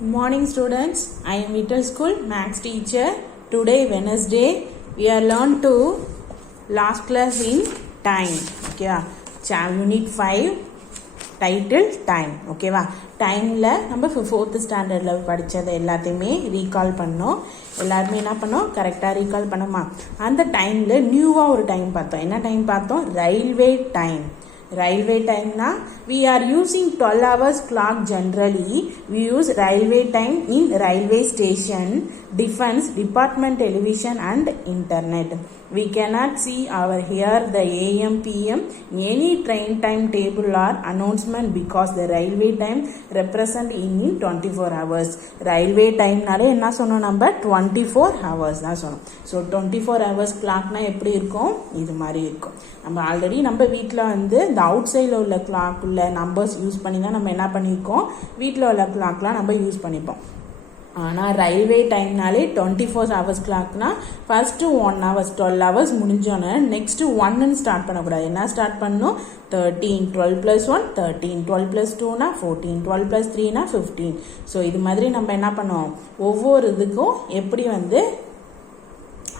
Good morning students. I am Vittal School Maths teacher. Today Wednesday we are learn to last class in time. Okay unit 5 title time. Okay டைமில் நம்ம 4th ஸ்டாண்டர்டில் படித்ததை எல்லாத்தையுமே recall பண்ணோம். எல்லாருமே என்ன பண்ணோம், கரெக்டாக ரீகால் பண்ணோமா? அந்த டைமில் நியூவாக ஒரு டைம் பார்த்தோம். என்ன டைம் பார்த்தோம்? Railway time. Railway time na we are using 12 hours clock. Generally we use railway time in railway station, defense department, television and internet. We cannot see or hear the AM PM any train timetable or announcement because the railway time represent in 24 hours. Railway time நாலே என்ன சொன்னோம், நம்ம 24 hours தான் சொன்னோம். So 24 hours clockனா எப்படி இருக்கும்? இது மாதிரி இருக்கும். நம்ம ஆல்ரெடி நம்ம வீட்டில் வந்து இந்த அவுட் சைடில் உள்ள கிளாக் உள்ள நம்பர்ஸ் யூஸ் பண்ணி தான் நம்ம என்ன பண்ணியிருக்கோம், வீட்டில் உள்ள கிளாக்லாம் நம்ம யூஸ் பண்ணிப்போம். ஆனால் ரயில்வே டைம்னாலே 24 hours கிளாக்னா ஃபர்ஸ்ட்டு 1 hours 12 hours முடிஞ்சோன்னே நெக்ஸ்ட்டு 1ன்னு ஸ்டார்ட் பண்ணக்கூடாது. என்ன ஸ்டார்ட் பண்ணணும்? 13, 12 plus 1 13, 12 plus 2 14, 12 plus 3 15. ஸோ இது மாதிரி நம்ம என்ன பண்ணோம், ஒவ்வொரு இதுக்கும் எப்படி வந்து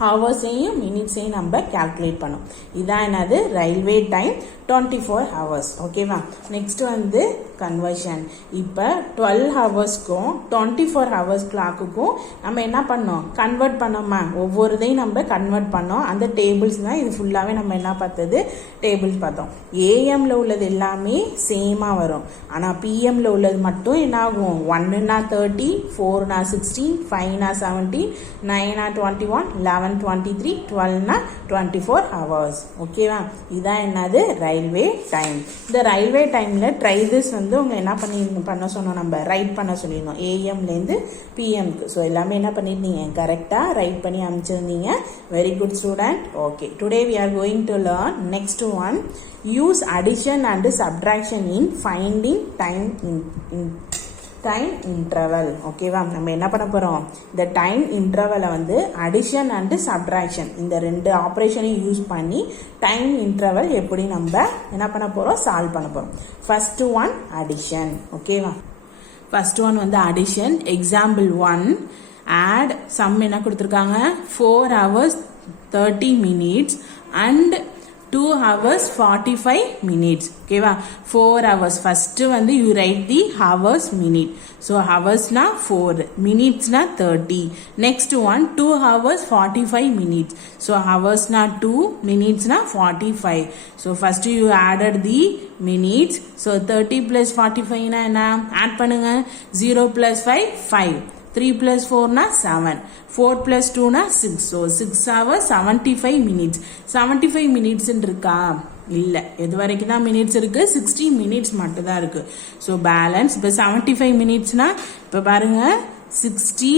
ஹவர்ஸையும் மினிட்ஸையும் நம்ம கேல்குலேட் பண்ணோம். இதான் என்னது, ரயில்வே டைம் 24 hours. ஓகேவா? நெக்ஸ்ட் வந்து கன்வர்ஷன். இப்போ 12 ஹவர்ஸ்க்கும் 24 hours கிளாக்குக்கும் நம்ம என்ன பண்ணோம், கன்வெர்ட் பண்ணோமா? ஒவ்வொரு இதையும் நம்ம கன்வெர்ட் பண்ணோம். அந்த டேபிள்ஸ் தான் இது ஃபுல்லாகவே நம்ம என்ன பார்த்தது, டேபிள்ஸ் பார்த்தோம். ஏஎம்ல உள்ளது எல்லாமே சேமாக வரும். ஆனால் பிஎம்ல உள்ளது மட்டும் என்ன ஆகும், 1னா 30, 4னா 16, 5னா 17, 9னா 21, 11, 23, 12னா 24 hours. ஓகேவா? இதுதான் என்னது, ரயில்வே டைம். இந்த ரயில்வே டைமில் ட்ரைதஸ் வந்து உங்க என்ன பண்ண சொன்னோம், நம்ம ரைட் பண்ண சொல்லிடணும். ஏஎம்லேருந்து பிஎம்க்கு. ஸோ எல்லாமே என்ன பண்ணியிருந்தீங்க, கரெக்டாக ரைட் பண்ணி அமைச்சிருந்தீங்க. Very good student. Okay, today we are going to learn next one, use addition and subtraction in finding time interval. ஓகேவா? நம்ம என்ன பண்ண போகிறோம், இந்த டைம் இன்டர்வலை வந்து அடிஷன் அண்டு சப்ட்ராக்ஷன் இந்த ரெண்டு ஆப்ரேஷனையும் யூஸ் பண்ணி டைம் இன்டர்வல் எப்படி நம்ம என்ன பண்ண போகிறோம், சால்வ் பண்ண போகிறோம். First one addition. ஓகேவா? ஃபர்ஸ்ட் ஒன் வந்து அடிஷன். எக்ஸாம்பிள் 1, ஆட் சம் என்ன கொடுத்துருக்காங்க, 4 hours 30 minutes and 2 hours 45 minutes. ஓகேவா? 4 hours ஃபர்ஸ்ட் வந்து you write the hours minute. So ஹவர்ஸ்னா 4, மினிட்ஸ்னா 30. Next one 2 hours 45 minutes. So ஹவர்ஸ்னா 2, மினிட்ஸ்னா 45. So first you added the minutes. So 30 plus 45னா என்ன, ஆட் பண்ணுங்க. 0 plus 5 5, 3 plus 4 7, 4 plus 2 6. So 6 hours 75 minutes. 75 minutes இருக்கா? இல்லை. எது வரைக்கும் தான் மினிட்ஸ் இருக்கு? 60 minutes மட்டும் தான் இருக்கு. ஸோ பேலன்ஸ் இப்போ 75 minutesனா இப்போ பாருங்க 60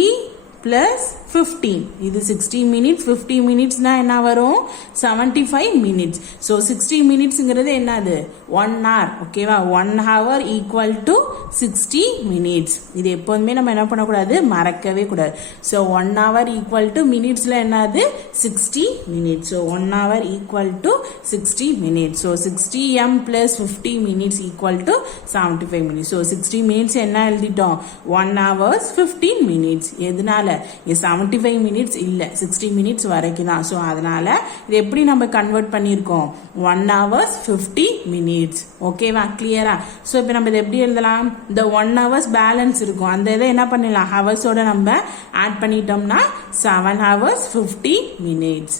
plus 15. இது 60 minutes, 50 minutesனா என்ன வரும், 75 minutes. ஸோ 60 minutesங்கிறது என்னது, 1 hour. ஓகேவா? 1 hour ஈக்குவல் டு 60 minutes. இது எப்போதுமே நம்ம என்ன பண்ணக்கூடாது, மறக்கவே கூடாது. ஸோ 1 hour ஈக்குவல் டு மினிட்ஸில் என்னது, 60 minutes. So 1 hour equal to 60 minutes. So 60m plus 50 minutes equal to 75 minutes. So 60 minutes என்ன எழுதிட்டோம், 1 hours 15 minutes. எதனால, 75 minutes இல்லை, 60 minutes வரைக்கும் தான். ஸோ அதனால இது எப்படி நம்ம கன்வெர்ட் பண்ணியிருக்கோம், 1 hours 50 minutes. ஓகேவா? கிளியரா? ஸோ இப்போ நம்ம இதை எப்படி எழுதலாம், இந்த 1 hours பேலன்ஸ் இருக்கும், அந்த இதை என்ன பண்ணிடலாம், ஹவர்ஸோட நம்ம ஆட் பண்ணிட்டோம்னா 7 hours 50 minutes.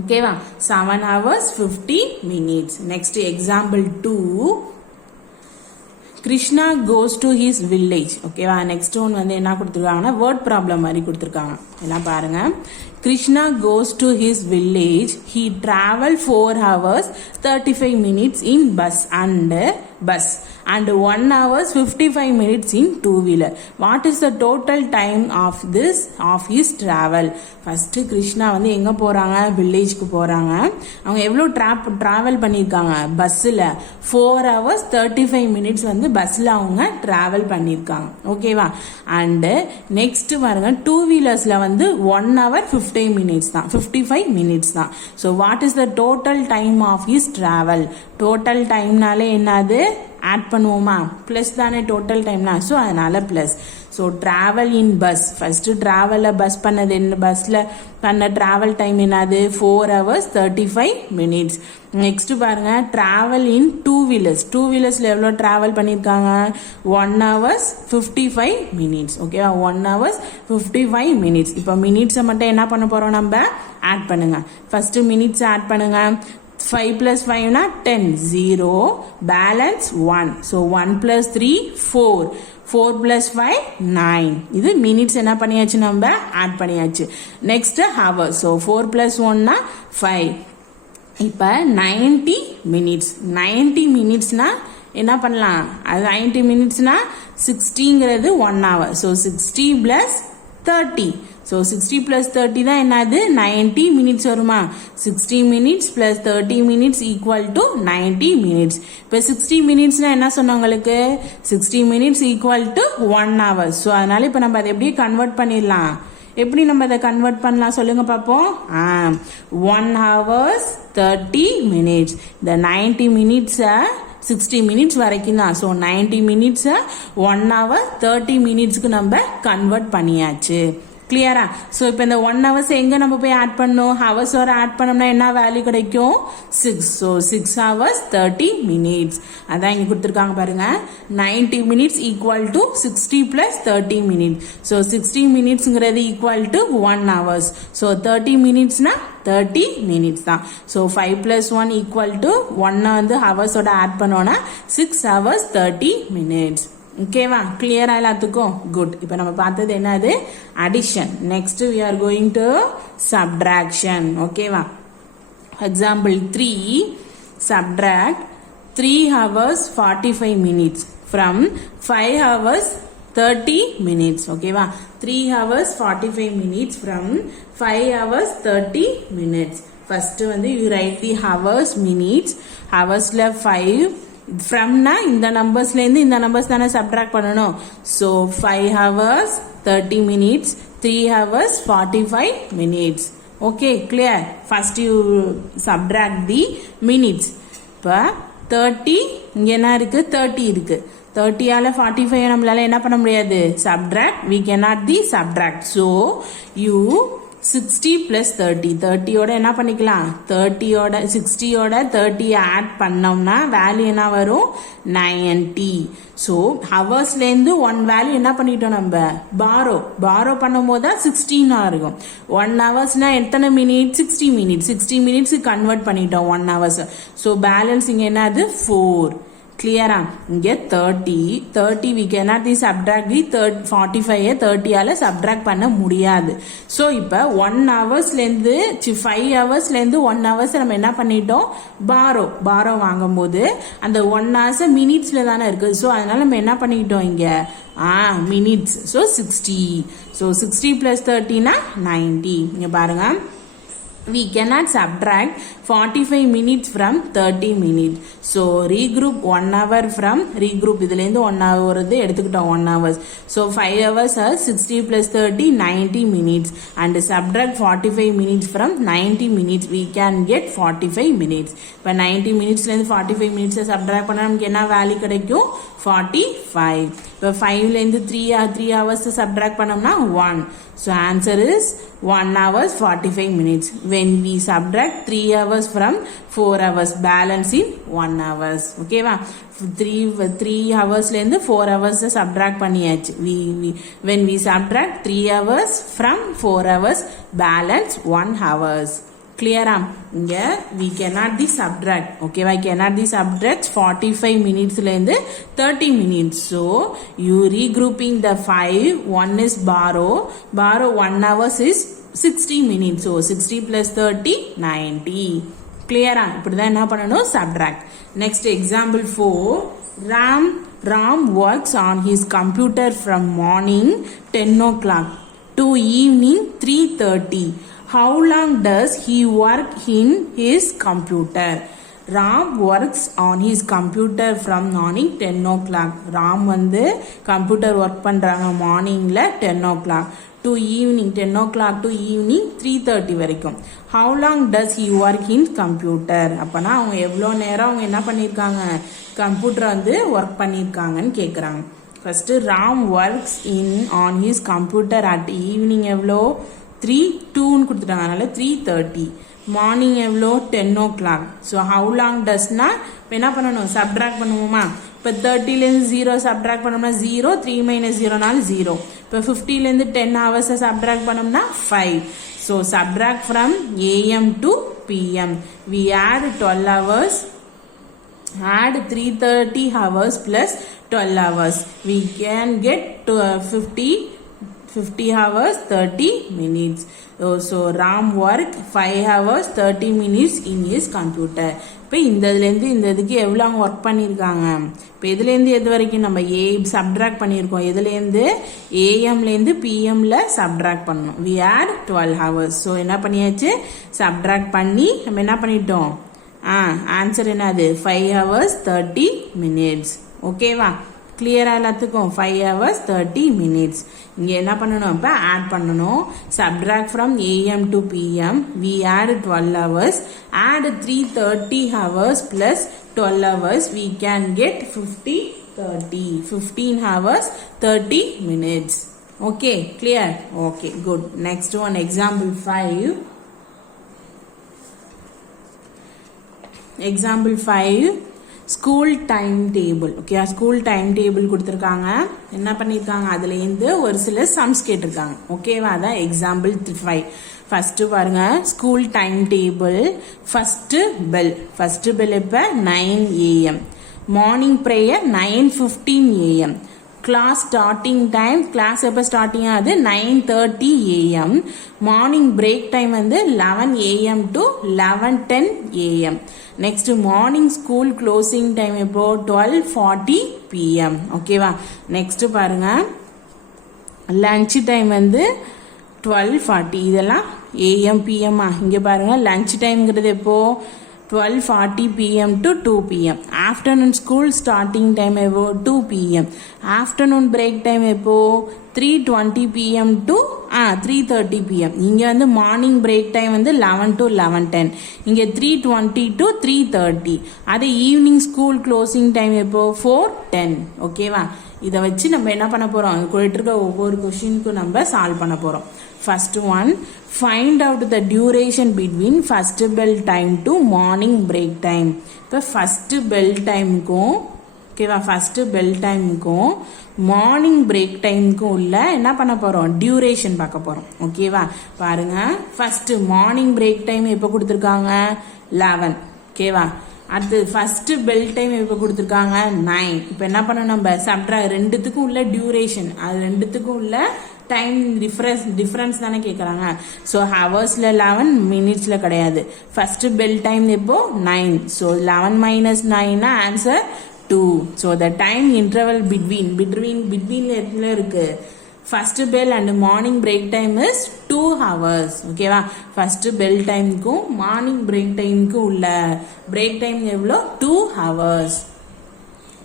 ஓகேவா? 7 hours 50 minutes. Next example 2, Krishna goes to his village. ஓகேவா? நெக்ஸ்ட் ஒன் வந்து என்ன கொடுத்துருக்காங்கன்னா, வேர்ட் ப்ராப்ளம் மாதிரி கொடுத்துருக்காங்க. எல்லாம் பாருங்க. Krishna goes to his village. He traveled 4 hours 35 minutes in bus and 1 hours 55 minutes in two-wheeler. What is the total time of his travel? First Krishna வந்து எங்க போறாங்க, வில்லேஜ்க்கு போறாங்க. அவங்க எவ்வளவு டிராவல் பண்ணிருக்காங்க, பஸ்ல 4 hours 35 minutes வந்து பஸ்ல அவங்க டிராவல் பண்ணிருக்காங்க. ஓகேவா? அண்ட் நெக்ஸ்ட் பாருங்க, 2 wheelersல வந்து 1 hour 50 minutes தான், 55 minutes தான். So what is the total time of his travel? Total டைம்னாலே என்னது, ஆட் பண்ணுவோமா ப்ளஸ் தானே டோட்டல் டைம்னா ஸோ அதனால plus so travel in bus first ட்ராவலில் பஸ் பண்ணது என்ன பஸ்ஸில் பண்ண ட்ராவல் டைம் என்னது 4 hours 35 minutes நெக்ஸ்ட் பாருங்க ட்ராவல் இன் டூ வீலர்ஸில் எவ்வளோ ட்ராவல் பண்ணியிருக்காங்க 1 hours 55 minutes ஓகேவா 1 hours 55 minutes இப்போ மினிட்ஸை மட்டும் என்ன பண்ண போகிறோம் நம்ம ஆட் பண்ணுங்க ஃபஸ்ட்டு மினிட்ஸ் ஆட் பண்ணுங்க 5 plus 5 na 10 0 balance 1 so 1 plus 3 4 4 plus 5 9 இது minutes என்ன பண்ணியாச்சு நம்ம ஆட் பண்ணியாச்சு next hours so 4 plus 1 na 5 இப்போ 90 minutes na என்ன பண்ணலாம் அது 90 minutesனா 60ங்கிறது 1 hour so 60 plus 30 so 60 plus 30 தான் என்னது 90 minutes வருமா 60 minutes plus 30 minutes equal to 90 minutes இப்போ 60 minutesனா என்ன சொன்ன உங்களுக்கு 60 minutes equal to 1 hour so அதனால இப்போ நம்ம அதை எப்படி கன்வெர்ட் பண்ணிடலாம் எப்படி நம்ம அதை கன்வெர்ட் பண்ணலாம் சொல்லுங்க பார்ப்போம் 1 hours 30 minutes இந்த 90 minutes 60 minutes வரைக்கும் தான் ஸோ 90 minutes 1 hour 30 minutesக்கு நம்ம கன்வெர்ட் பண்ணியாச்சு கிளியரா ஸோ இப்போ இந்த 1 hours எங்க நம்ம போய் ஆட் பண்ணோம் ஹவர்ஸோட ஆட் பண்ணோம்னா என்ன வேல்யூ கிடைக்கும் 6 ஸோ 6 hours 30 minutes அதான் இங்க கொடுத்துருக்காங்க பாருங்க 90 minutes equal to 60 plus 30 minutes so 60 minutesங்கிறது equal to 1 hours so 30 minutesனா 30 minutes தான் ஸோ 5 plus 1 equal to 1 வந்து ஹவர்ஸோட ஆட் பண்ணோம்னா 6 hours 30 minutes ஓகேவா கிளியரா எல்லாத்துக்கும் குட் இப்போ நம்ம பார்த்தது என்னது addition next we are going to subtraction ஓகேவா example 3 subtract 3 hours 45 minutes from 5 hours 30 minutes ஓகேவா 3 hours 45 minutes from 5 hours 30 minutes first வந்து you write the hours minutes hoursல 5 ஃப்ரம்னா இந்த நம்பர்ஸ்ல இருந்து இந்த நம்பர்ஸ் தானே சப்ட்ராக்ட் பண்ணணும் so 5 hours 30 minutes 3 hours 45 minutes okay clear first you subtract the minutes இப்போ 30 இங்க என்ன இருக்கு 30 இருக்கு 30ஆல 45 நம்மளால என்ன பண்ண முடியாது subtract we cannot the subtract so you 60 plus 30 ஓட என்ன பண்ணிக்கலாம் 60 ஓட 30 ஆட் பண்ணோம்னா வேல்யூ என்ன வரும் 90 ஸோ ஹவர்ஸ்ல இருந்து 1 வேல்யூ என்ன பண்ணிட்டோம் நம்ம பாரோ பண்ணும் போது தான் 16 இருக்கும் 1 ஹவர்ஸ்னா எத்தனை மினிட் 60 மினிட்ஸ் கன்வெர்ட் பண்ணிட்டோம் 1 ஹவர்ஸ் ஸோ பேலன்ஸ் இங்க என்னது 4 கிளியரா இங்க 30 we cannot the subtract the 45 30ஆல subtract பண்ண முடியாது சோ இப்போ 1 ஹவர்ஸ்ல இருந்து 5 ஹவர்ஸ்ல இருந்து 1 ஹவர்ஸ் நம்ம என்ன பண்ணிட்டோம் பாரோ வாங்கும்போது அந்த 1 ஹவர்ஸ் மினிட்ஸ்ல தானே இருக்கு சோ அதனால நம்ம என்ன பண்ணிட்டோம் இங்க மினிட்ஸ் சோ 60 so 60 plus 30 னா 90 இங்க பாருங்க we cannot subtract 45 minutes from 30 minutes so regroup 1 hour from regroup இதுல இருந்து 1 hour வருது எடுத்துக்கிட்டோம் 1 hours so 5 hours are 60 plus 30 90 minutes and subtract 45 minutes from 90 minutes we can get 45 minutes இப்போ 90 minutes ல இருந்து 45 minutes subtract பண்ணா நமக்கு என்ன வேல்யூ கிடைக்கும் 45 இப்போ 5 ல இருந்து 3 hours subtract பண்ணோம்னா 1 so answer is 1 hours 45 minutes when we subtract 3 hours from 4 hours balance in 1 hours okay va 3 hours ல இருந்து 4 hours subtract பண்ணியாச்சு when we subtract 3 hours from 4 hours balance 1 hours clear இங்க we cannot the subtract okay I cannot the subtract 45 minutes ல இருந்து 30 minutes so you regrouping the 5 one is borrow 1 hours is 60 minutes so 60 plus 30 90 clear இப்படிதான் என்ன பண்ணணும் subtract next example 4 Ram works on his computer from morning 10 o'clock to evening 3:30 how long does he work in his computer Ram works on his computer from morning 10 o'clock. Ram வந்து computer work பண்ணுறாங்க மார்னிங்கில் 10 o'clock to evening 10 o'clock to evening 3:30 வரைக்கும். How long does he work in computer? அப்போனா அவங்க எவ்வளோ நேரம் அவங்க என்ன பண்ணியிருக்காங்க கம்ப்யூட்டரை வந்து ஒர்க் பண்ணியிருக்காங்கன்னு கேட்குறாங்க. First Ram works in on his computer at evening எவ்வளோ 3:02 கொடுத்துட்டாங்க, அதனால 3:30. மார்னிங் எவ்வளோ 10 o'clock. ஸோ ஹவு லாங் டஸ்னா இப்போ என்ன பண்ணணும் சப்ட்ராக்ட் பண்ணுவோமா. இப்போ 30லேருந்து 0 சப்ட்ராக்ட் பண்ணோம்னா 0, 3 - 0 0. இப்போ 50லேருந்து 10 ஹவர்ஸை சப்ட்ராக்ட் பண்ணோம்னா 5. So subtract from AM to PM. We add 12 hours, add 330 hours plus 12 hours. We can get to 50 hours 30 minutes. So Ram work 5 hours 30 minutes in his computer. இப்போ இந்ததுலேருந்து இந்த இதுக்கு எவ்வளோ அவங்க ஒர்க் பண்ணியிருக்காங்க. இப்போ இதுலேருந்து எது வரைக்கும் நம்ம சப்ட்ராக்ட் பண்ணியிருக்கோம், எதுலேருந்து ஏஎம்லேருந்து பிஎம்ல சப்ட்ராக்ட் பண்ணணும். We add 12 hours. ஸோ என்ன பண்ணியாச்சு சப்ட்ராக்ட் பண்ணி நம்ம என்ன பண்ணிட்டோம் ஆன்சர் என்னது 5 hours 30 minutes. ஓகேவா கிளியரா எல்லாத்துக்கும் 5 hours 30 minutes. இங்கே என்ன பண்ணணும் இப்போ ஆட் பண்ணணும். Subtract from AM to PM. we add 12 hours, add 330 hours plus 12 hours. we can get 15 hours 30 minutes. okay clear? okay good. next one example 5. example 5 school time table. Okay school time table கொடுத்துருக்காங்க, என்ன பண்ணியிருக்காங்க அதுலேருந்து ஒரு சில sums கேட்டிருக்காங்க. ஓகேவா அதான் example 5. First பாருங்க school time table. First bell இப்போ 9 AM. Morning prayer 9:15 AM. Class starting time, class எப்போ ஸ்டார்டிங் ஆகுது 9:30 AM. மார்னிங் பிரேக் டைம் வந்து 11 AM to 11:10 AM. Next morning school closing time இப்போ 12:40 PM. ஓகேவா நெக்ஸ்ட் பாருங்க லஞ்ச் டைம் வந்து 12:40. இதெல்லாம் AM PM. இங்கே பாருங்க லஞ்ச் டைம்ங்கிறது எப்போ 12:40 PM to 2 PM. Afternoon school starting time எப்போ 2 PM. ஆஃப்டர்நூன் பிரேக் டைம் எப்போ 3:20 PM to 3:30 PM. இங்கே வந்து மார்னிங் பிரேக் டைம் வந்து 11 to 11:10. இங்கே 3:20 to 3:30. அது ஈவினிங் ஸ்கூல் க்ளோசிங் டைம் எப்போ 4:10. ஓகேவா இதை வச்சு நம்ம என்ன பண்ண போகிறோம் கொடுத்துருக்க ஒவ்வொரு கொஷினுக்கும் நம்ம சால்வ் பண்ண போகிறோம். First one, find out the duration between first bell time to morning break time. இப்போ first bell timeக்கும் ஓகேவா first bell timeக்கும் மார்னிங் பிரேக் டைமுக்கும் உள்ள என்ன பண்ண போகிறோம் டியூரேஷன் பார்க்க போகிறோம். ஓகேவா பாருங்க ஃபர்ஸ்ட் மார்னிங் பிரேக் டைம் எப்போ கொடுத்துருக்காங்க 11. ஓகேவா அடுத்து ஃபர்ஸ்ட் பெல் டைம் எப்போ கொடுத்துருக்காங்க 9. இப்போ என்ன பண்ணணும் நம்ம சப்ட்ராக்ட் ரெண்டுத்துக்கும் உள்ள டியூரேஷன், அது ரெண்டுத்துக்கும் உள்ள டைம் டிஃப்ரென்ஸ் தானே கேட்குறாங்க. ஸோ ஹவர்ஸில் 11 மினிட்ஸில் கிடையாது. ஃபர்ஸ்ட் பெல் டைம் எப்போ 9. So 11 - 9 answer 2. So the time interval between எதுல இருக்கு first bell and morning break time is 2 hours. ஓகேவா ஃபர்ஸ்ட் பெல் டைமுக்கும் மார்னிங் பிரேக் டைமுக்கும் உள்ள பிரேக் டைம் எவ்வளோ 2 hours.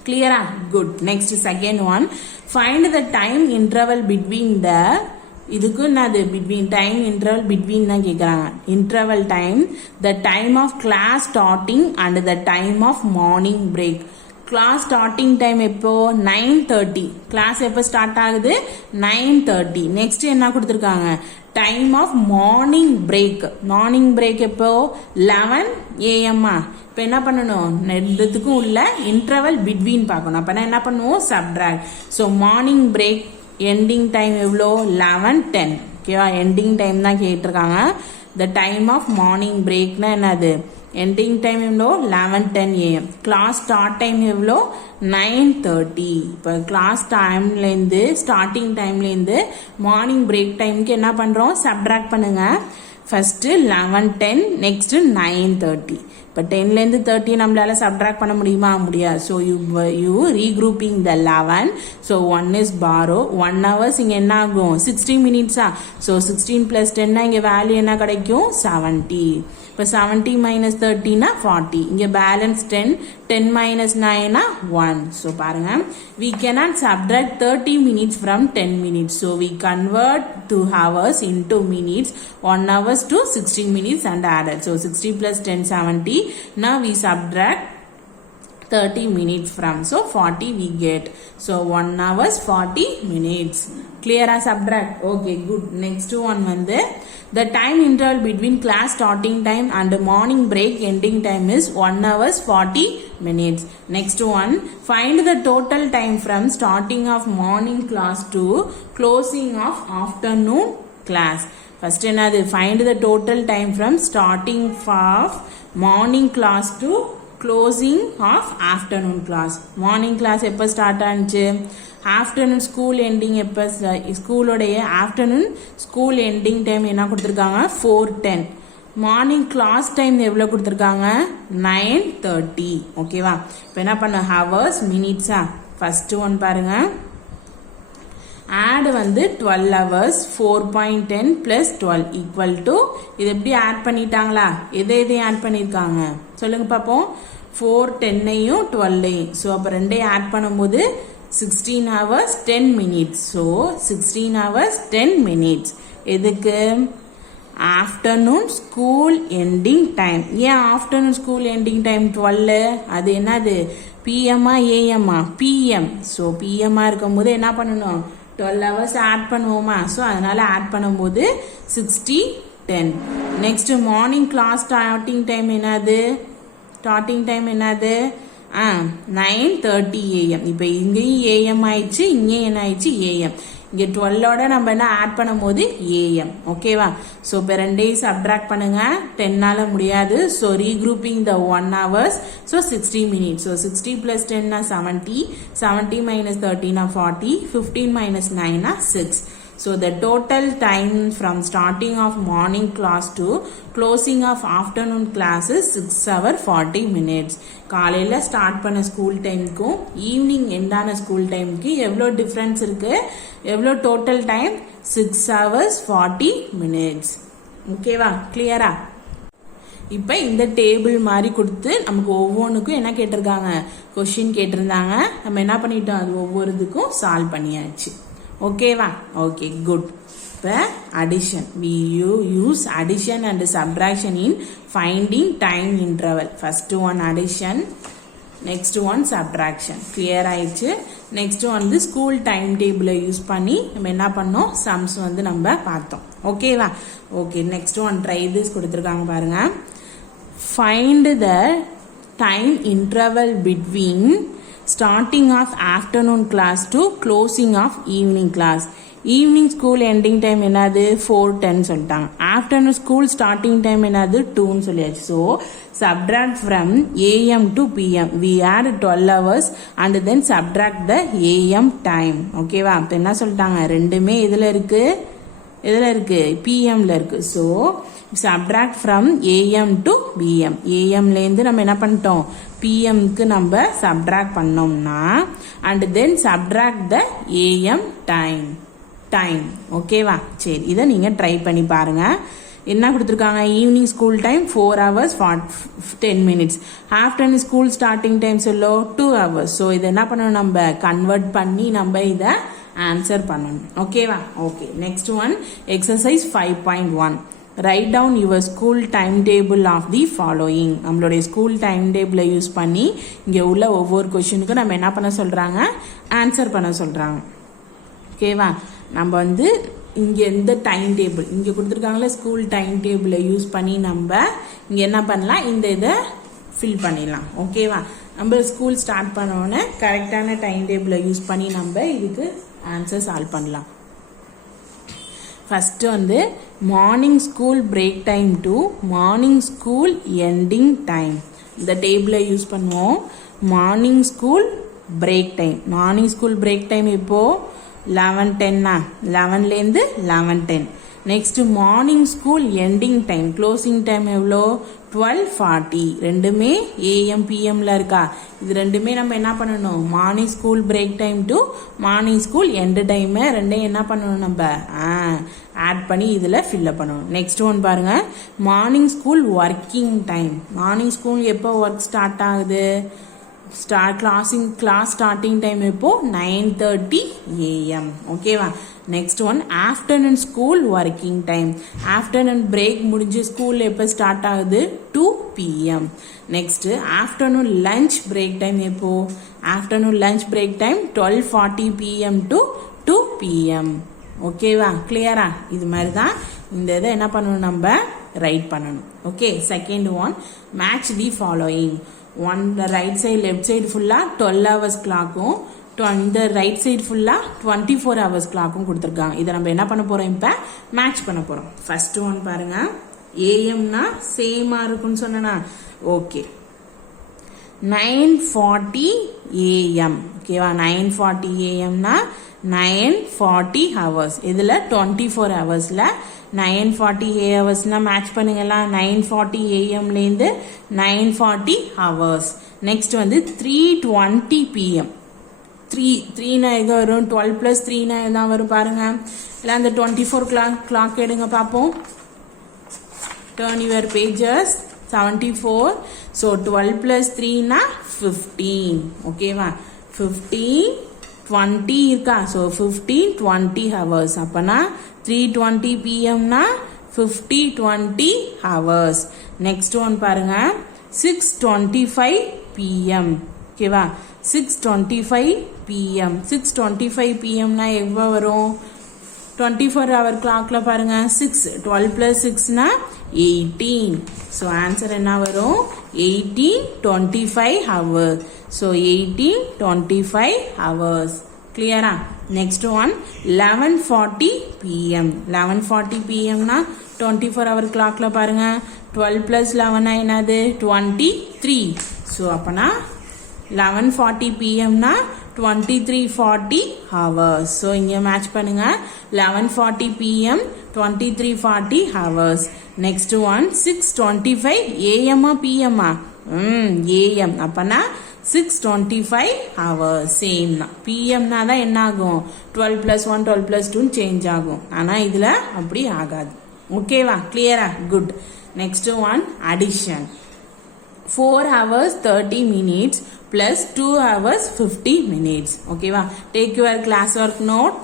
கிளியரா good. Next second one, find the time interval between the இதுக்கு என்னது பிட்வீன் டைம் இன்டர்வல் பிட்வீன் தான் கேட்குறாங்க. Interval time the time of class starting and the time of morning break. Class starting time எப்போ 9:30. Class எப்போ start ஆகுது 9:30. Next என்ன கொடுத்துருக்காங்க time of morning break எப்போ 11 AM. இப்போ என்ன பண்ணணும் ரெண்டுத்துக்கும் உள்ள இன்டர்வல் பிட்வீன் பார்க்கணும். அப்போனா என்ன பண்ணுவோம் subtract. So morning break ending time எவ்வளோ 11:10. ஓகேவா எண்டிங் டைம் தான் கேட்டிருக்காங்க. த டைம் ஆஃப் மார்னிங் பிரேக்னா என்னது எண்டிங் டைம் எவ்வளோ 11:10 AM. கிளாஸ் ஸ்டார்ட் டைம் எவ்வளோ 9:30. இப்போ கிளாஸ் டைம்லேருந்து ஸ்டார்டிங் டைம்லேருந்து மார்னிங் பிரேக் டைமுக்கு என்ன பண்ணுறோம் சப்ட்ராக்ட் பண்ணுங்க. First 11:10 next 9:30. இப்போ 10லேருந்து 30 நம்மளால சப்ட்ராக்ட் பண்ண முடியுமா? முடியாது. So you regrouping the 11. So 1 is borrow. 1 hours இங்கே என்ன ஆகும்? 60 minutes-ஆ? ஸோ 16 + 10 இங்கே வேல்யூ என்ன கிடைக்கும்? 70. இப்போ 70 - 30 40. இங்கே பேலன்ஸ் 10. 10 - 9 1. ஸோ பாருங்க, we cannot subtract 30 minutes from 10 minutes. So we convert 2 hours into minutes. 1 hour to 60 minutes and added. So 60 + 10 70. Now we subtract 30 minutes from. So 40 we get. So 1 hour 40 minutes. Clear as subtract? Okay, good. Next one வந்து the time interval between class starting time and morning break ending time is 1 hour 40 minutes. Next one, find the total time from starting of morning class to closing of afternoon class. First என்னது? Find the total time from starting of morning class to closing of afternoon class. Morning class எப்போ start ஆனிச்சு? Afternoon school ending எப்போ? ஸ்கூலோடைய afternoon school ending time என்ன கொடுத்துருக்காங்க? 4:10. Morning class time எவ்வளோ கொடுத்துருக்காங்க? 9:30. ஓகேவா? இப்போ என்ன பண்ண? ஹவர்ஸ் மினிட்ஸா? ஃபர்ஸ்ட் ஒன் பாருங்க, ஆட் வந்து 12 hours 4.10 + 12 ஈக்குவல் டு, இது எப்படி ஆட் பண்ணிட்டாங்களா? எதையும் ஆட் பண்ணியிருக்காங்க சொல்லுங்க பார்ப்போம். 4 10ஐயும் 12ஐயும். ஸோ அப்போ ரெண்டையும் ஆட் பண்ணும்போது 16 hours 10 minutes. So 16 hours 10 minutes. எதுக்கு? Afternoon school ending time. ஏன் ஆஃப்டர்நூன் ஸ்கூல் எண்டிங் டைம் 12? அது என்னது? பிஎம்மா ஏஎம்மா? பிஎம். ஸோ பிஎம்மா இருக்கும் போது என்ன பண்ணணும்? 12 hours ஆட் பண்ணுவோமா? ஸோ அதனால ஆட் பண்ணும்போது 60 10. Next morning class starting time என்னது? ஸ்டார்டிங் டைம் என்னது? 9:30 AM. இப்போ இங்கேயும் ஏஎம் ஆயிடுச்சு, இங்கேயும் என்ன ஆயிடுச்சு? ஏஎம். இங்கே 12ஓட நம்ம என்ன ஆட் பண்ணும்போது ஏஎம். ஓகேவா? ஸோ இப்போ ரெண்டையும் சப்ட்ராக்ட் பண்ணுங்க. 10ஆல முடியாது. So regrouping the 1 hours. So 60 minutes. So 60 + 10 70. 70 - 30 40. 15 - 9 6. So the total time from starting of morning class to closing of afternoon class is 6 hours 40 minutes. காலையில் ஸ்டார்ட் பண்ண ஸ்கூல் டைமுக்கும் ஈவினிங் எண்டான ஸ்கூல் டைமுக்கு எவ்வளோ difference இருக்கு? எவ்வளோ டோட்டல் டைம்? 6 hours 40 minutes. ஓகேவா? கிளியரா? இப்போ இந்த டேபிள் மாதிரி கொடுத்து நமக்கு ஒவ்வொன்றுக்கும் என்ன கேட்டிருக்காங்க? கொஸ்டின் கேட்டிருந்தாங்க. நம்ம என்ன பண்ணிட்டோம்? அது ஒவ்வொரு இதுக்கும் சால்வ் பண்ணியாச்சு. ஓகேவா? Okay, good. இப்போ addition, we use addition and subtraction in finding time interval. first one addition, next one subtraction. clear ஆயிடுச்சு. next வந்து ஸ்கூல் டைம் டேபிளை யூஸ் பண்ணி நம்ம என்ன பண்ணோம்? சம்ஸ் வந்து நம்ம பார்த்தோம். ஓகேவா? Okay, next one try this கொடுத்துருக்காங்க பாருங்க. Find the time interval between starting of afternoon class to closing of evening class. Evening school ending time என்னது? 4:10 சொல்லிட்டாங்க. ஆஃப்டர்நூன் ஸ்கூல் ஸ்டார்டிங் டைம் என்னது? 2 சொல்லியாச்சு. So subtract from AM to PM. we add 12 hours and then subtract the AM time. ஓகேவா? இப்போ என்ன சொல்லிட்டாங்க? ரெண்டுமே இதில் இருக்கு. இதில் இருக்கு? பிஎம்ல இருக்கு. So subtract from AM to PM. AMலேருந்து நம்ம என்ன பண்ணிட்டோம்? பிஎம்க்கு நம்ம subtract பண்ணோம்னா and then subtract the AM time. ஓகேவா? சரி, இதை நீங்கள் ட்ரை பண்ணி பாருங்க. என்ன கொடுத்துருக்காங்க? Evening school time 4 hours 10 minutes. Afternoon school starting time சொல்லோ 2 hours. ஸோ இதை என்ன பண்ணணும்? நம்ம கன்வெர்ட் பண்ணி நம்ம இதை ஆன்சர் பண்ணணும். ஓகேவா? Okay, next one exercise 5.1. Write down your school time table of the following. நம்மளுடைய ஸ்கூல் டைம் டேபிளை யூஸ் பண்ணி இங்கே உள்ள ஒவ்வொரு கொஷினுக்கும் நம்ம என்ன பண்ண சொல்கிறாங்க? ஆன்சர் பண்ண சொல்கிறாங்க. ஓகேவா? நம்ம வந்து இங்கே எந்த டைம் டேபிள் இங்கே கொடுத்துருக்காங்களே ஸ்கூல் டைம் டேபிளை யூஸ் பண்ணி நம்ம இங்கே என்ன பண்ணலாம்? இந்த இதை ஃபில் பண்ணிடலாம். ஓகேவா? நம்ம ஸ்கூல் ஸ்டார்ட் பண்ணோன்னே கரெக்டான டைம் டேபிளை யூஸ் பண்ணி நம்ம இதுக்கு ஆன்சர் சால்வ் பண்ணலாம். ஃபஸ்ட்டு வந்து morning school break time to morning school ending time. இந்த டேபிளை யூஸ் பண்ணுவோம். Morning school break time. Morning school break time இப்போது 11:10. 11லேருந்து 11:10. Next morning school ending time closing time எவ்வளோ 12:40 ரெண்டுமே ஏஎம் பிஎம்ல இருக்கா இது ரெண்டுமே நம்ம என்ன பண்ணணும் morning school break time to morning school end time ரெண்டையும் என்ன பண்ணணும் நம்ம ஆட் பண்ணி இதில் ஃபில்லப் பண்ணணும் நெக்ஸ்ட் ஒன் பாருங்க morning school working time morning school எப்போ ஒர்க் ஸ்டார்ட் ஆகுது கிளாஸ் ஸ்டார்டிங் டைம் எப்போ 9:30 AM ஓகேவா next one afternoon school working time afternoon break முடிஞ்சு ஸ்கூல் எப்போ ஸ்டார்ட் ஆகுது 2 PM next afternoon lunch break time எப்போ afternoon lunch break time 12:40 PM to 2 PM ஓகேவா கிளியரா இது மாதிரி தான் இந்த இதை என்ன பண்ணணும் நம்ம ரைட் பண்ணணும் okay second one match the following one right side left side ஃபுல்லாக 12 hours கிளாக்கும் இந்த ரைட் சைடு ஃபுல்லாக 24 hours கிளாக்கும் கொடுத்துருக்காங்க இதை நம்ம என்ன பண்ண போகிறோம் இப்போ மேட்ச் பண்ண போகிறோம் ஃபர்ஸ்ட் ஒன் பாருங்க ஏஎம்னா சேமாக இருக்குன்னு சொன்னா ஓகே 9:40 AM ஓகேவா 9:40 AMனா 9:40 hours இதில் 24 hoursல 9:40 ஹவர்ஸ்னா மேட்ச் பண்ணுங்களா 9:40 AMலேருந்து 9:40 hours நெக்ஸ்ட் வந்து 3:20 PM 3 எங்க வரும் 12 + 3 தான் வரும் பாருங்க இல்லை அந்த 24 clock எடுங்க பார்ப்போம் turn your pages 74 so 12 + 3 னா 15 ஓகேவா 15 20 இருக்கா so 15-20 hours அப்பனா 3:20 PM னா 50-20 hours next one பாருங்க 6:25 PM ஓகேவா 6:25 PM 6:25 PM னா எவ்வளவு வரும் 24 hour clockல பாருங்க 6 12 + 6 னா 18 so answer என்ன வரும் 18-25 hours so 18-25 hours clear next one 11:40 PM 11:40 PM னா 24 hour clockல பாருங்க 12 + 11 என்னது 23 so அப்பனா 11:40 PM னா 23:40 hours so இங்க மேட்ச் பண்ணுங்க 11:40 PM 23:40 hours next one 6:25 AM PM AM அப்பனா 6:25 hours same தான் PM னா தான் என்ன ஆகும் 12 + 1 12 + 2 சேஞ்ச் ஆகும் ஆனா இதுல அப்படி ஆகாது ஓகேவா கிளியரா good next one addition 4 hours 30 minutes plus 2 hours 50 minutes ஓகேவா take your class work note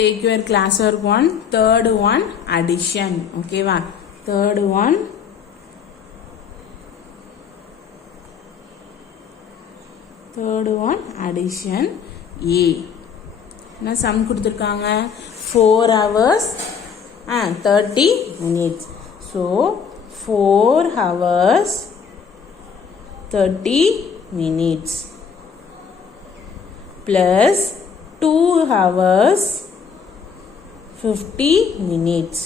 take your class work one third one addition ஓகேவா third one addition A என்ன சம் கொடுத்துருக்காங்க 4 hours 30 minutes so 4 hours 30 minutes plus 2 hours 50 minutes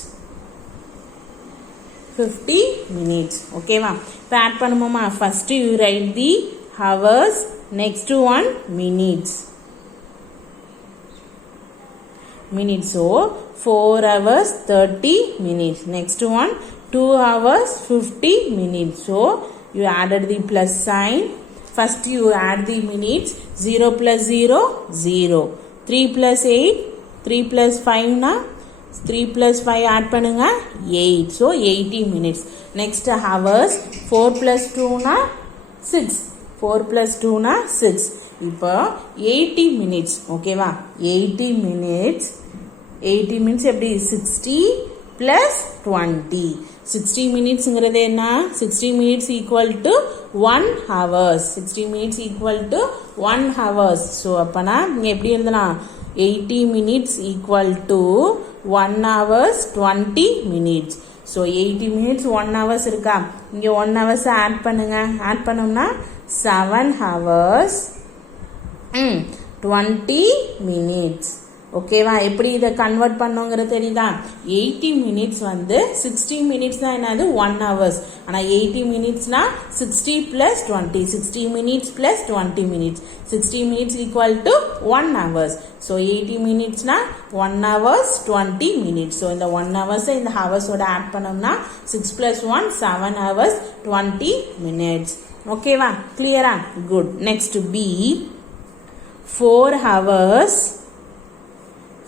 50 minutes ஓகேவா இப்போ add பண்ணுமா first you write the hours next one minutes so 4 hours 30 minutes next one 2 hours 50 minutes so you added the plus sign first you add the minutes 0 + 0 0 3 + 8 3 + 5 na 3 + 5 add பண்ணுங்க 8 so 80 minutes next hours 4 + 2 na 6 4 + 2 na 6 இப்போ 80 minutes ஓகேவா 80 minutes எப்படி 60 plus 20 60 minutesங்கிறது என்ன 60 minutes equal to 1 hours 60 minutes equal to 1 hours so அப்பனா இங்க எப்படி எழுதலாம் 80 minutes equal to 1 hours 20 minutes so 80 minutes 1 hours இருக்கா இங்க 1 hours ஆட் பண்ணுங்க ஆட் பண்ணோம்னா 7 hours 20 minutes ஓகேவா? எப்படி இதை கன்வெர்ட் பண்ணுங்கிறது தெரியுதா? 80 மினிட்ஸ் வந்து 60 மினிட்ஸ் தான் என்னது 1 ஹவர்ஸ். ஆனால் 80 மினிட்ஸ்னா 60 plus 20, 60 minutes plus 20 minutes, 60 minutes equal to 1 hours. So 80 மினிட்ஸ்னா 1 hours 20 minutes. So இந்த 1 ஹவர்ஸை இந்த ஹவர்ஸோட ஆட் பண்ணோம்னா 6 plus 1 7 ஹவர்ஸ் 20 மினிட்ஸ். ஓகேவா? கிளியரா? Good. Next B 4 hours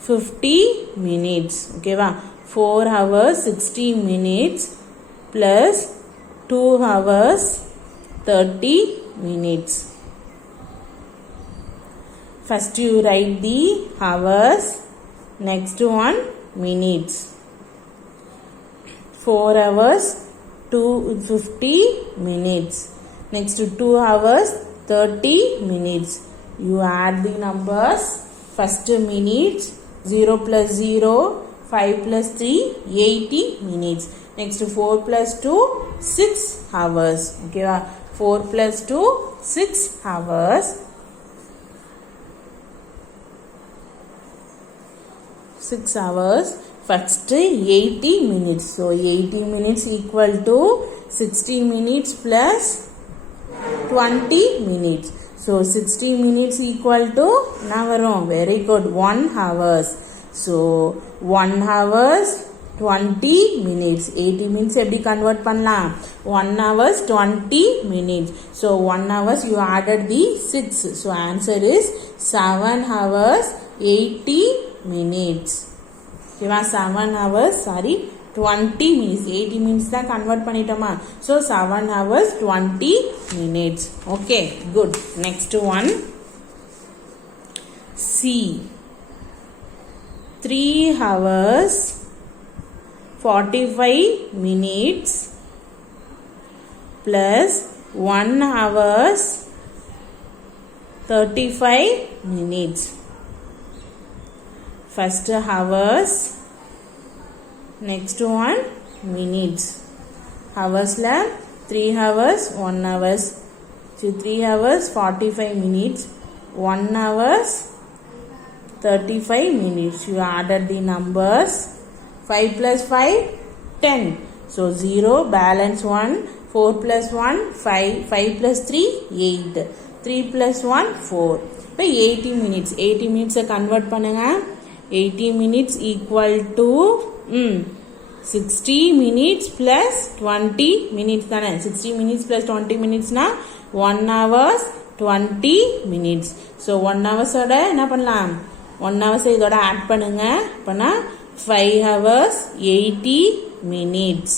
50 minutes. ஓகேவா? 4 hours 60 minutes plus 2 hours 30 minutes. First you write the hours, next one minutes. 4 hours 250 minutes. Next 2 hours 30 minutes. You add the numbers. First minutes 0 plus 0, 5 plus 3, 80 minutes. Next 4 plus 2, 6 hours. Okay, 4 plus 2, 6 hours. 6 hours. First 80 minutes. So 80 minutes equal to 60 minutes plus 20 minutes. So 60 minutes equal to now very good 1 hours. So 1 hours 20 minutes. 80 minutes எப்படி convert பண்ணலாம்? 1 hours 20 minutes. So 1 hours you added the 6. So answer is 7 hours 80 minutes. Okay, 7 hours 20 minutes. 80 minutes தான் convert பண்ணிட்டோமா? So 7 hours 20 minutes. Okay, good. Next one. C 3 hours 45 minutes plus 1 hours 35 minutes. First hours, next one minutes. Hours la 3 hours 1 hours. So 3 hours 45 minutes, 1 hours 35 minutes. You added the numbers. 5 plus 5 10. So 0 balance 1. 4 plus 1 5. 5 plus 3 8. 3 plus 1 4. இப்போ 80 minutes. 80 minutes convert பண்ணுங்க. 80 minutes equal to 60 minutes plus 20 minutes தானே. 60 minutes plus 20 minutes na 1 hours 20 minutes. So 1 hours ஓட என்ன பண்ணலாம்? 1 hours இதோட add பண்ணுங்க. அப்பனா 5 hours 80 minutes.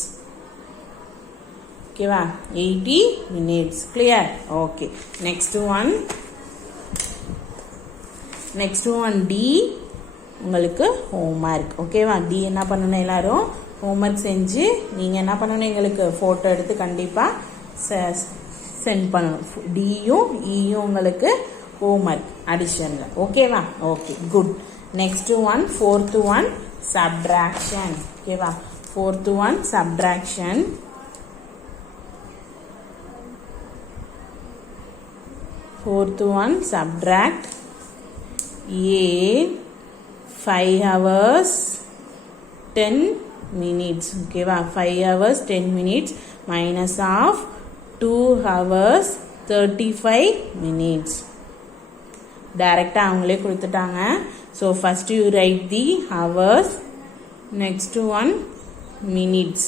ஓகேவா? 80 minutes. Clear? Okay. Next one D. உங்களுக்கு ஹோம்ஒர்க். ஓகேவா? டி என்ன பண்ணணும்? எல்லாரும் ஹோம்ஒர்க் செஞ்சு நீங்கள் என்ன பண்ணணும்? எங்களுக்கு ஃபோட்டோ எடுத்து கண்டிப்பாக சென்ட் பண்ணணும். டியும் ஈயும் உங்களுக்கு ஹோம்ஒர்க் அடிஷனில். ஓகேவா? Okay, good. Next one, fourth one subtraction. ஓகேவா? Fourth one subtraction. Fourth one subtract A 5 hours 10 minutes. Okay va? 5 hours 10 minutes minus of 2 hours 35 minutes. Direct அவங்களே கொடுத்துட்டாங்க. So first you write the hours, next one minutes.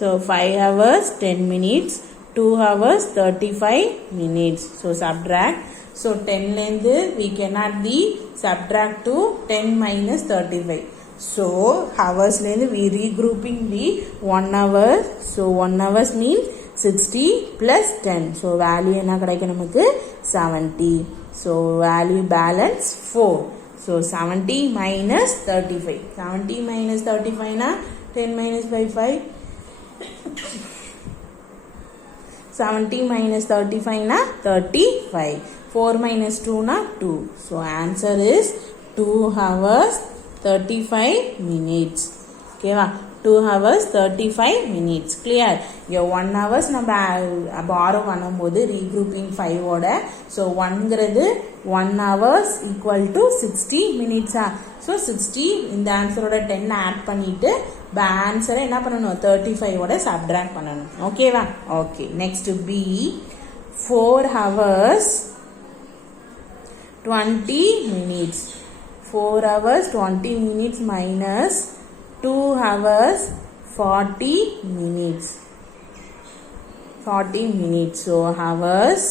So 5 hours 10 minutes, 2 hours 35 minutes. So subtract. So 10 length we cannot be subtract to 10 minus 35. So hours length we regrouping the 1 hour. So 1 hours means 60 plus 10. So value என்ன கிடைக்கும் நமக்கு? 70. So value balance 4. So 70 minus 35. 70 minus 35 na 10 minus 5. 70 minus 35 na 35. 4 minus 2 na 2. So answer is 2 hours 35 minutes. ஓகேவா 2 hours 35 minutes clear இங்க 1 hours நம்ம borrow பண்ணும்போது regrouping 5 ஓட so 1ங்கிறது 1 hours equal to 60 minutes so 60 இந்த ஆன்சரோட 10 add பண்ணிட்டு ஆன்சரை என்ன பண்ணணும் 35 ஓட subtract பண்ணணும் ஓகேவா okay next B 4 hours 20 minutes 4 hours 20 minutes minus 2 hours 40 minutes 40 minutes so hours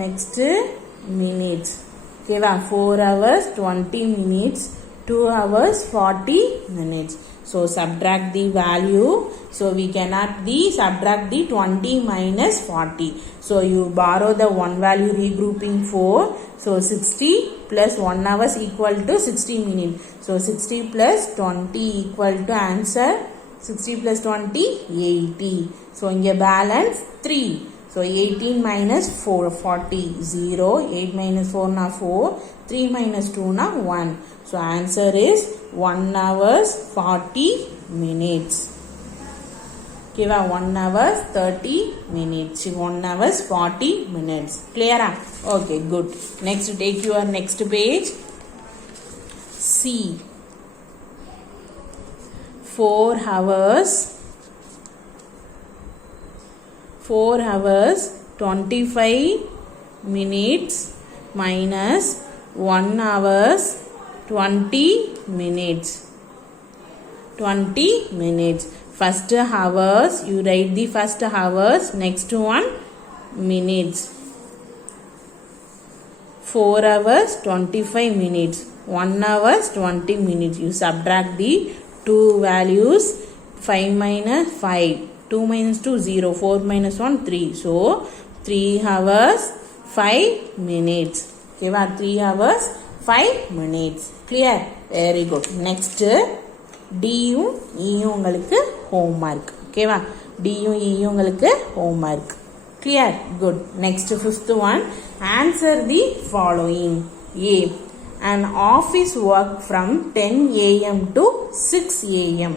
next minutes okay 4 hours 20 minutes 2 hours 40 minutes so subtract the value so we cannot subtract the 20 minus 40 so you borrow the one value regrouping 4 so 60 plus 1 hours equal to 60 minutes so 60 plus 20 equal to answer 60 plus 20 80 so inge balance 3 so 18 minus 4 40 0 8 minus 4 na 4 3 minus 2 na 1 so answer is 1 hours 40 minutes okay 1 hours 30 minutes 1 hours 40 minutes clear okay good next take your next page C 4 hours 25 minutes minus 1 hours 20 minutes 20 minutes first hours you write the first hours next one minutes 4 hours 25 minutes 1 hours 20 minutes you subtract the two values 5 minus 5 2 minus 2 0 4 minus 1 3 so 3 hours 5 minutes okay 3 hours 5 minutes clear very good next D யும் E யும் உங்களுக்கு homework ஓகேவா D யும் E யும் உங்களுக்கு homework clear good next fifth one answer the following A an office work from 10 a.m. to 6 a.m.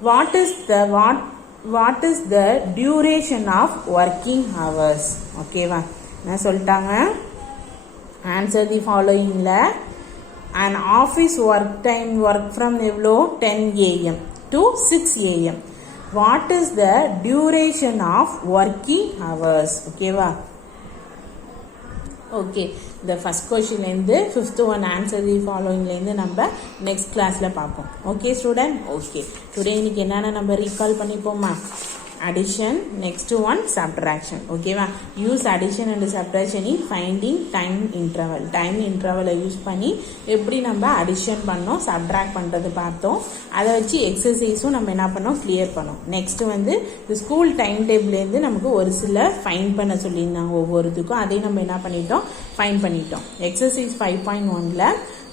what is the duration of working hours ஓகேவா என்ன சொல்லிட்டாங்க answer the following ல an office work time work from எவ்வளோ 10 a.m. to 6 a.m. what is the duration of working hours ஓகேவா okay இந்த first கொஸ்டின்லேருந்து fifth one answer the ஃபாலோயிங்லேருந்து நம்ம நெக்ஸ்ட் கிளாஸில் பார்ப்போம் ஓகே ஸ்டூடெண்ட் ஓகே டுடே இன்னைக்கு என்னென்ன நம்ம ரீகால் பண்ணிப்போமா அடிஷன் நெக்ஸ்ட் ஒன் சப்ட்ராக்ஷன் ஓகேவா use addition and subtraction in finding time இன்டர்வலை யூஸ் பண்ணி எப்படி நம்ம அடிஷன் பண்ணோம் சப்ட்ராக்ட் பண்ணுறது பார்த்தோம் அதை வச்சு எக்ஸசைஸும் நம்ம என்ன பண்ணோம் கிளியர் பண்ணோம் நெக்ஸ்ட் வந்து இந்த ஸ்கூல் டைம் டேபிள்லேருந்து நமக்கு ஒரு சில ஃபைன் பண்ண சொல்லியிருந்தாங்க ஒவ்வொருத்துக்கும் அதையும் நம்ம என்ன பண்ணிட்டோம் ஃபைன் பண்ணிட்டோம் எக்ஸசைஸ் 5.1ல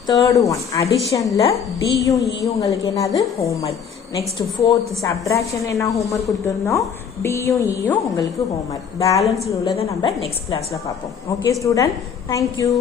தேர்டு ஒன் அடிஷனில் டியும் இயும் உங்களுக்கு என்னது ஹோம்ஒர்க் நெக்ஸ்ட் ஃபோர்த் சப்ட்ராக்ஷன் என்ன ஹோம்ஒர்க் கொடுத்துருந்தோம் டியும் இயும் உங்களுக்கு ஹோம்ஒர்க் பேலன்ஸில் உள்ளதை நம்ம நெக்ஸ்ட் கிளாஸில் பார்ப்போம் ஓகே ஸ்டூடெண்ட் தேங்க்யூ